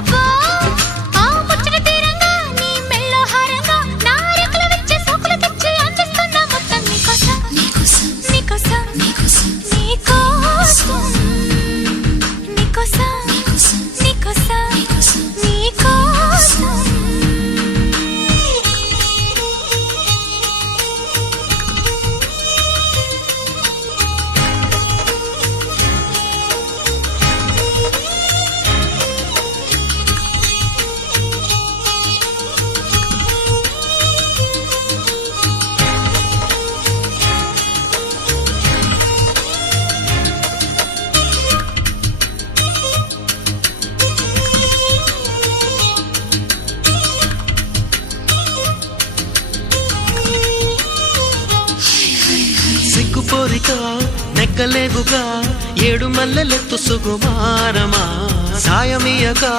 అబ్బా ఆ ముచ్చట తీరంగా నీ మెళ్ళో హారంగా నా రెక్కలు విచ్చే సోకులు తెచ్చి అందిస్తున్నా మొత్తం నీకోసం నీకోసం నీకోసం నీకోసం నీకోసం నీకోసం నీకోసం నీకోసం సిగ్గుపోరిక నెక్కలేగుగా ఏడు మల్లెలెత్తు సుగుమారమా సాయమియగా